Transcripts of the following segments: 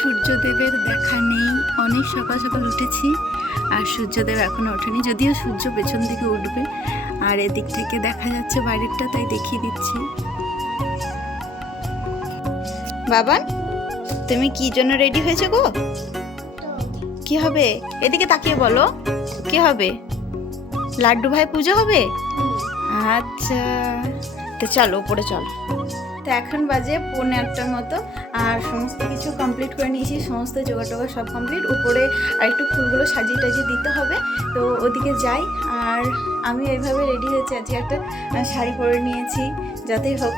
সূর্যদেবের দেখা নেই। অনেক সকাল সকাল উঠেছি আর সূর্যদেব এখনো ওঠেনি, যদিও সূর্য পেছন দিকে উঠবে। আর এদিক থেকে দেখা যাচ্ছে বাইরেরটা, তাই দেখিয়ে দিচ্ছি। বাবান, তুমি কি জন্য রেডি হয়েছে গো? কি হবে? এদিকে তাকিয়ে বলো, কি হবে? লাড্ডু ভাই পুজো হবে? আচ্ছা, তো চলো উপরে চলো। তো এখন বাজে 8:45 মতো, আর সমস্ত কিছু কমপ্লিট করে নিয়েছি, সমস্ত জোগাড় টোগাড় সব কমপ্লিট। উপরে আর একটু ফুলগুলো সাজিয়ে টাজিয়ে দিতে হবে, তো ওদিকে যাই। আর আমি এইভাবে রেডি হয়েছি, আজকে একটা শাড়ি পরে নিয়েছি, যাতেই হোক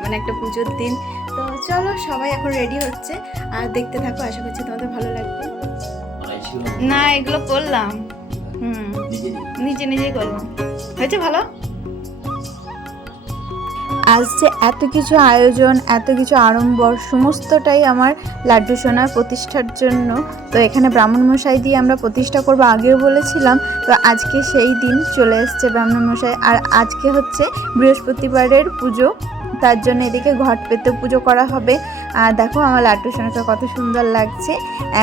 মানে একটা পুজোর দিন। তো চলো, সবাই এখন রেডি হচ্ছে আর দেখতে থাকো, আশা করছি তোমাদের ভালো লাগবে। না, এগুলো করলাম, নিজে নিজেই করলাম, হয়েছে ভালো। আজ যে এত কিছু আয়োজন, এত কিছু আড়ম্বর, সমস্তটাই আমার লাড্ডু সোনার প্রতিষ্ঠার জন্য। তো এখানে ব্রাহ্মণমশাই দিয়ে আমরা প্রতিষ্ঠা করব, আগেও বলেছিলাম। তো আজকে সেই দিন চলে এসছে ব্রাহ্মণমশাই। আর আজকে হচ্ছে বৃহস্পতিবারের পুজো, তার জন্য এদিকে ঘট পেতে পুজো করা হবে। আর দেখো আমার লাড্ডু সোনাকে কত সুন্দর লাগছে।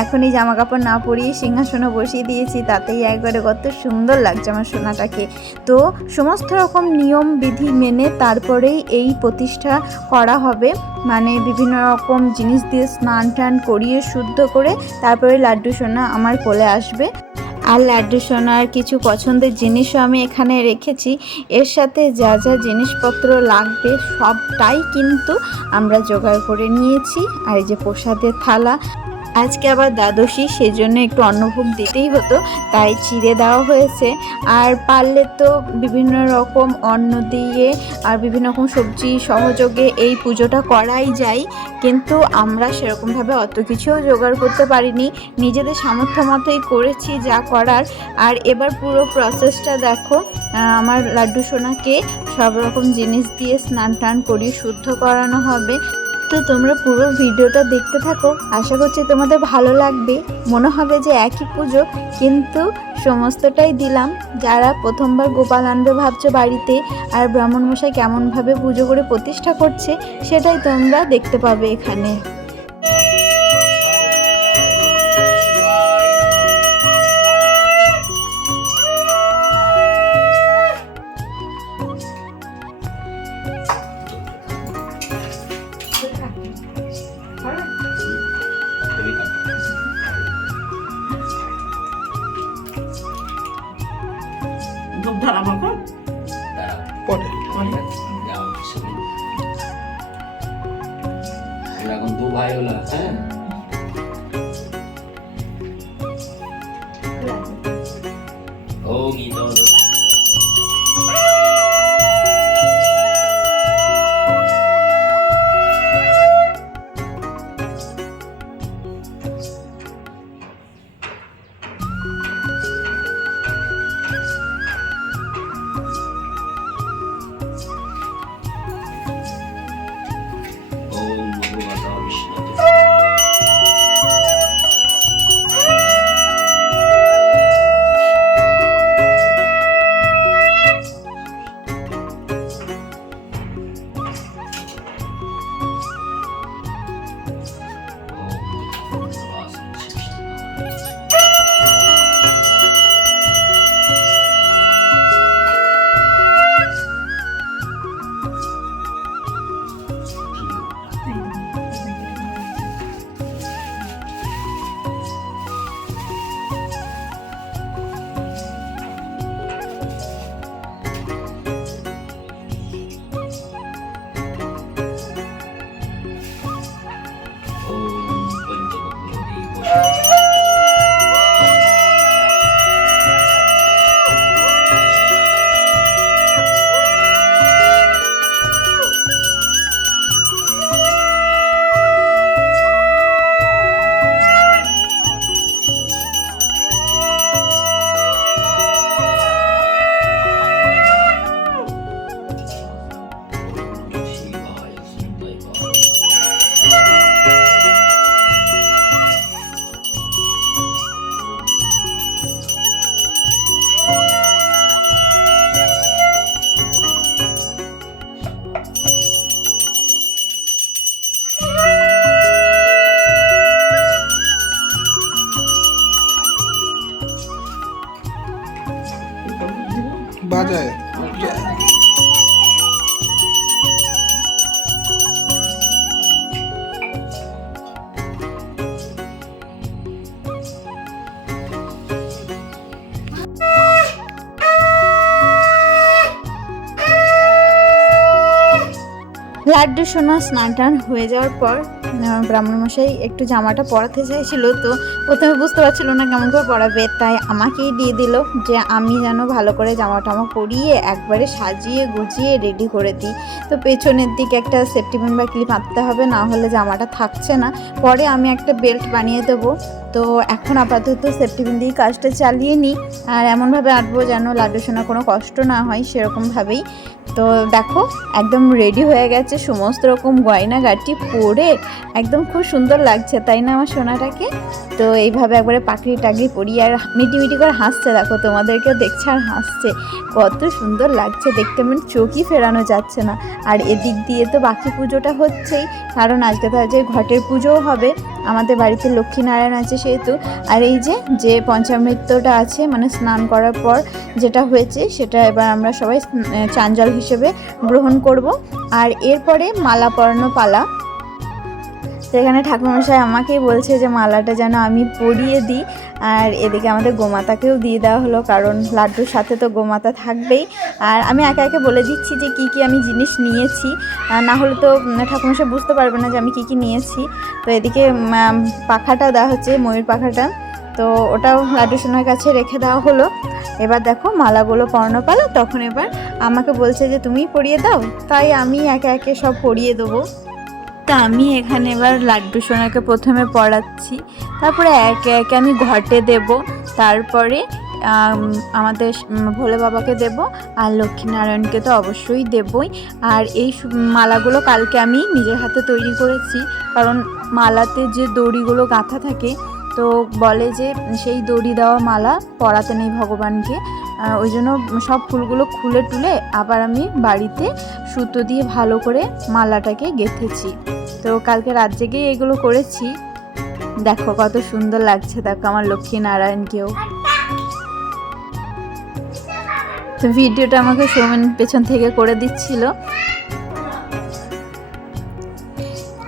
এখনই জামা কাপড় না পরিয়ে সিংহাসনে বসিয়ে দিয়েছি, তাতেই একবারে কত সুন্দর লাগছে আমার সোনাটাকে। তো সমস্ত রকম নিয়ম বিধি মেনে তারপরেই এই প্রতিষ্ঠা করা হবে, মানে বিভিন্ন রকম জিনিস দিয়ে স্নান টান করিয়ে শুদ্ধ করে তারপরে লাড্ডু সোনা আমার কোলে আসবে। আর লাড্ডু সোনার কিছু পছন্দের জিনিসও আমি এখানে রেখেছি। এর সাথে যা যা জিনিসপত্র লাগবে সবটাই কিন্তু আমরা জোগাড় করে নিয়েছি। আর এই যে প্রসাদের থালা, আজকে আবার দ্বাদশী, সেই জন্য একটু অন্নভোগ দিতেই হতো, তাই চিড়ে দেওয়া হয়েছে। আর পারলে তো বিভিন্ন রকম অন্ন দিয়ে আর বিভিন্ন রকম সবজি সহযোগে এই পুজোটা করাই যায়, কিন্তু আমরা সেরকমভাবে অত কিছুও জোগাড় করতে পারিনি, নিজেদের সামর্থ্য মতোই করেছি যা করার। আর এবার পুরো প্রসেসটা দেখো, আমার লাড্ডু সোনাকে সব রকম জিনিস দিয়ে স্নান টান করিয়ে শুদ্ধ করানো হবে। তো তোমরা পুরো ভিডিওটা দেখতে থাকো, আশা করছি তোমাদের ভালো লাগবে। মনে হবে যে একই পুজো, কিন্তু সমস্তটাই দিলাম। যারা প্রথমবার গোপাল আনবে ভাবছো বাড়িতে, আর ব্রাহ্মণমশাই কেমনভাবে পুজো করে প্রতিষ্ঠা করছে, সেটাই তোমরা দেখতে পাবে এখানে। এখন দু ভাই হলো, হ্যাঁ ও গীত লাড্ডু সোনা স্নান টান হয়ে যাওয়ার পর ব্রাহ্মণমশাই একটু জামাটা পরাতে চাইছিল, তো প্রথমে বুঝতে পারছিল না কেমন করে পরাবে, তাই আমাকেই দিয়ে দিল যে আমি যেন ভালো করে জামাটা পরিয়ে একবারে সাজিয়ে গুজিয়ে রেডি করে দিই। তো পেছনের দিকে একটা সেফটি পিন বা ক্লিপ আঁটতে হবে, না হলে জামাটা থাকছে না। পরে আমি একটা বেল্ট বানিয়ে দেবো। তো এখন আপাতত সেফটি পিন দিয়ে কাজটা চালিয়ে নিই, আর এমনভাবে আঁটবো যেন লাড্ডু সোনা কোনো কষ্ট না হয় সেরকমভাবেই। তো দেখো একদম রেডি হয়ে গেছে, সমস্ত রকম গয়নাগাটি পরে একদম খুব সুন্দর লাগছে, তাই না আমার সোনাটাকে? তো এইভাবে একবারে পাকড়ি টাকড়ি পরিয়ে আর মিটি করে হাসছে, দেখো তোমাদেরকেও দেখছে আর হাসছে, কত সুন্দর লাগছে দেখতে, মানে চোখই ফেরানো যাচ্ছে না। আর এদিক দিয়ে তো বাকি পুজোটা হচ্ছেই, কারণ আজকে তো আজ ঘটের পুজোও হবে, আমাদের বাড়িতে লক্ষ্মীনারায়ণ আছে সেহেতু। আর এই যে পঞ্চামৃতটা আছে, মানে স্নান করার পর যেটা হয়েছে সেটা এবার আমরা সবাই চাঞ্জল হিসেবে গ্রহণ করব। আর এরপরে মালা পরানো পালা। তো এখানে ঠাকুরমশাই আমাকেই বলছে যে মালাটা যেন আমি পরিয়ে দিই, আর এদিকে আমাদের গোমাতাকেও দিয়ে দেওয়া হলো, কারণ লাড্ডুর সাথে তো গোমাতা থাকবেই। আর আমি একে একে বলে দিচ্ছি যে কী আমি জিনিস নিয়েছি, না হলে তো ঠাকুরমশাই বুঝতে পারবে না যে আমি কী নিয়েছি। তো এদিকে পাখাটা দেওয়া হচ্ছে, ময়ূর পাখাটা, তো ওটাও লাড্ডু সোনার কাছে রেখে দেওয়া হলো। এবার দেখো মালাগুলো পরানো পালা, তখন এবার আমাকে বলছে যে তুমিই পরিয়ে দাও, তাই আমি একে একে সব পরিয়ে দেবো। তা আমি এখানে এবার লাড্ডু সোনাকে প্রথমে পড়াচ্ছি, তারপরে একে একে আমি ঘটে দেব, তারপরে আমাদের ভোলে বাবাকে দেব, আর লক্ষ্মীনারায়ণকে তো অবশ্যই দেবই। আর এই মালাগুলো কালকে আমি নিজের হাতে তৈরি করেছি, কারণ মালাতে যে দড়িগুলো গাঁথা থাকে, তো বলে যে সেই দড়ি দেওয়া মালা পরাতে নেই ভগবানকে, ওই জন্য সব ফুলগুলো খুলে টুলে আবার আমি বাড়িতে সুতো দিয়ে ভালো করে মালাটাকে গেঁথেছি। তো কালকে রাত জেগেই এগুলো করেছি, দেখো কত সুন্দর লাগছে, দেখো আমার লক্ষ্মীনারায়ণকেও। তো ভিডিওটা আমাকে সৌমেন পেছন থেকে করে দিচ্ছিল।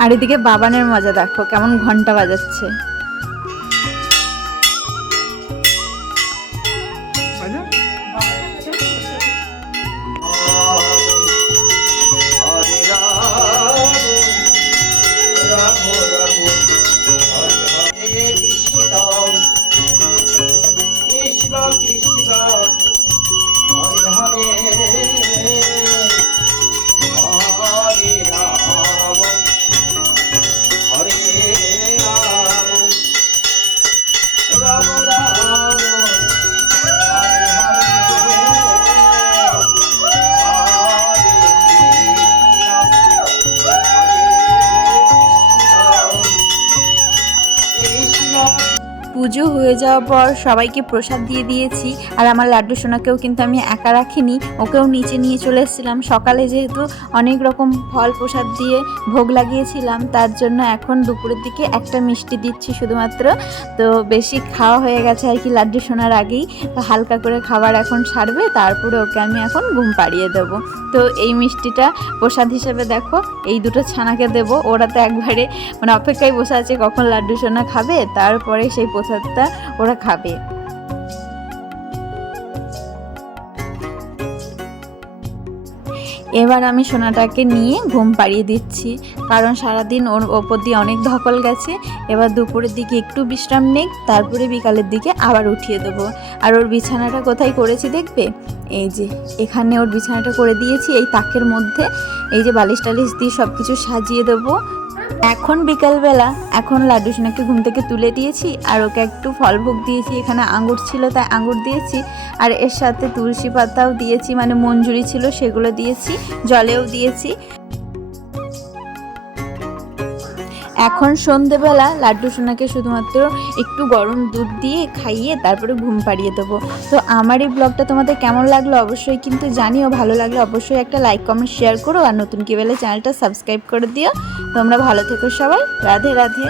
আর এদিকে বাবানের মজা দেখো, কেমন ঘন্টা বাজাচ্ছে। পুজো হয়ে যাওয়ার পর সবাইকে প্রসাদ দিয়ে দিয়েছি, আর আমার লাড্ডু সোনাকেও কিন্তু আমি একা রাখিনি, ওকেও নিচে নিয়ে চলে এসেছিলাম। সকালে যেহেতু অনেক রকম ফল প্রসাদ দিয়ে ভোগ লাগিয়েছিলাম, তার জন্য এখন দুপুরের দিকে একটা মিষ্টি দিচ্ছি শুধুমাত্র। তো বেশি খাওয়া হয়ে গেছে আর কি লাড্ডু সোনার আগেই, তো হালকা করে খাবার এখন সারবে, তারপরে ওকে আমি এখন ঘুম পাড়িয়ে দেবো। তো এই মিষ্টিটা প্রসাদ হিসেবে দেখো এই দুটো ছানাকে দেব, ওরা তো একবারে মানে অপেক্ষায় বসে আছে কখন লাড্ডু সোনা খাবে, তারপরে সেই প্রসাদটা ওরা খাবে। এবার আমি সোনাটাকে নিয়ে ঘুম পাড়িয়ে দিচ্ছি, কারণ সারাদিন ওর ওপর দিয়ে অনেক ধকল গেছে। এবার দুপুরের দিকে একটু বিশ্রাম নেই, তারপরে বিকালের দিকে আবার উঠিয়ে দেবো। আর ওর বিছানাটা কোথায় করেছি দেখবে, এই যে এখানে ওর বিছানাটা করে দিয়েছি, এই তাকের মধ্যে এই যে বালিশ টালিশ দিয়ে সব কিছু সাজিয়ে দেবো। এখন বিকালবেলা, এখন লাড্ডু সোনাকে ঘুম থেকে তুলে দিয়েছি, আর ওকে একটু ফল ভোগ দিয়েছি, এখানে আঙুর ছিল তাই আঙুর দিয়েছি, আর এর সাথে তুলসী পাতাও দিয়েছি, মানে মঞ্জুরি ছিল সেগুলো দিয়েছি, জলেও দিয়েছি। এখন সন্ধেবেলা লাড্ডু সোনাকে শুধুমাত্র একটু গরম দুধ দিয়ে খাইয়ে তারপরে ঘুম পাড়িয়ে দেবো। তো আমার এই ব্লগটা তোমাদের কেমন লাগলো অবশ্যই কিন্তু জানিও, ভালো লাগলে অবশ্যই একটা লাইক কমেন্ট শেয়ার করো, আর নতুন কি বেলে চ্যানেলটা সাবস্ক্রাইব করে দিও। তোমরা ভালো থেকো সবাই, রাধে রাধে।